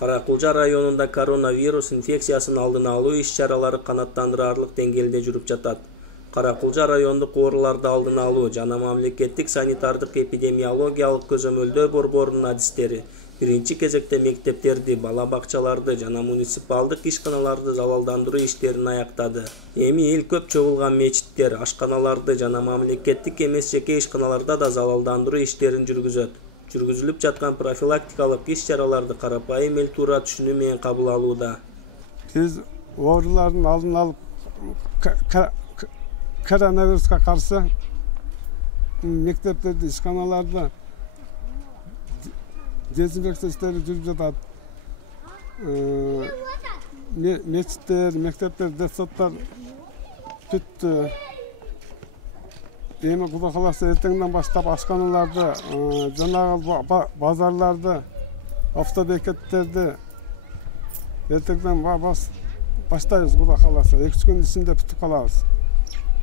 Каракулжа районунда коронавирус инфекциясын алдын алуу иш-чаралары канааттандырарлык деңгээлде жүрүп жатат. Каракулжа райондук ооруларды алдын алуу жана мамлекеттик санитардык эпидемиологиялык көзөмөлдөө борборунун адистери биринчи кезекте мектептерди, бала бакчаларды жана муниципалдык ишканаларды залалдандыруу иштерин аяктады. Эми эл көп чогулган мечиттер, ашканаларды жана мамлекеттик эмес жеке ишканаларда да залалдандыруу иштерин жүргүзөт. Жүргүзүлүп жаткан профилактикалык иш-чараларды карапайым эл туура түшүнүү менен кабыл алууда. Биз оорулардын алдын алып коронавируска каршы мектептерде, ишканаларда дезинфекция иштери жүрүп жатат. Мечиттер, мектептер, детсадтар бүттү. Эми Кудай кааласа эртеңден баштап ашканаларды, жанагы базарларды, автобекеттерди эртеңден баштайбыз Кудай кааласа. 2-3 күн ичинде бүтүп калабыз.